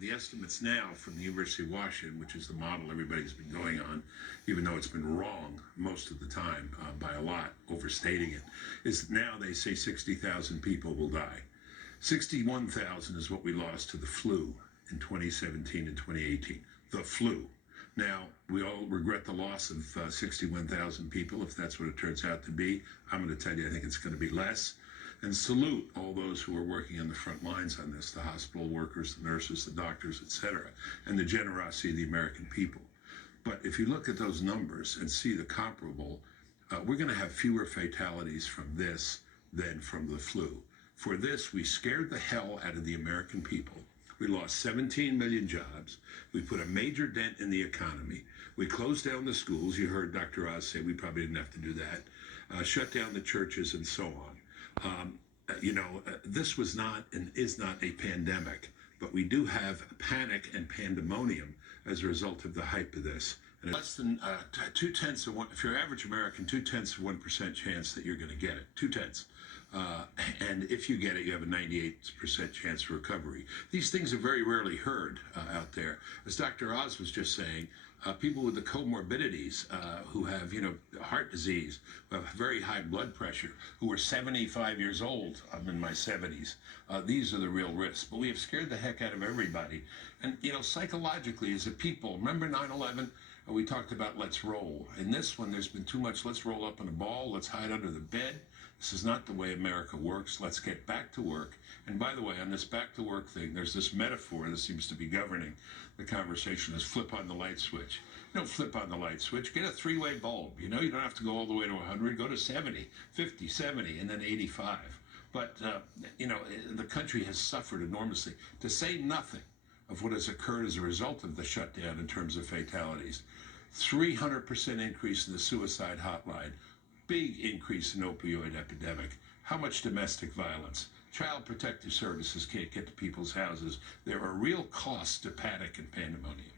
the estimates now from the University of Washington, which is the model everybody's been going on, even though it's been wrong most of the time by a lot, overstating it, is now they say 60,000 people will die. 61,000 is what we lost to the flu in 2017 and 2018. The flu. Now, we all regret the loss of 61,000 people, if that's what it turns out to be. I'm going to tell you, I think it's going to be less. And salute all those who are working on the front lines on this, the hospital workers, the nurses, the doctors, etc., and the generosity of the American people. But if you look at those numbers and see the comparable, we're going to have fewer fatalities from this than from the flu. For this, we scared the hell out of the American people. We lost 17 million jobs. We put a major dent in the economy. We closed down the schools. You heard Dr. Oz say we probably didn't have to do that. Shut down the churches and so on. This was not and is not a pandemic, but we do have panic and pandemonium as a result of the hype of this. And less than 2/10 of one, if you're average American, 2/10 of 1% chance that you're going to get it. 2/10. And if you get it, you have a 98% chance of recovery. These things are very rarely heard out there. As Dr. Oz was just saying, people with the comorbidities who have, heart disease, who have very high blood pressure, who are 75 years old. I'm in my 70s. These are the real risks. But we have scared the heck out of everybody. And, psychologically, as a people, remember 9/11? We talked about let's roll. In this one, there's been too much let's roll up in a ball, let's hide under the bed. This is not the way America works. Let's get back to work. And by the way, on this back to work thing, there's this metaphor that seems to be governing the conversation is flip on the light switch. Don't flip on the light switch. Get a three-way bulb. You don't have to go all the way to 100. Go to 70, 50, 70, and then 85. But, the country has suffered enormously. To say nothing of what has occurred as a result of the shutdown in terms of fatalities. 300% increase in the suicide hotline. Big increase in opioid epidemic. How much domestic violence? Child Protective Services can't get to people's houses. There are real costs to panic and pandemonium.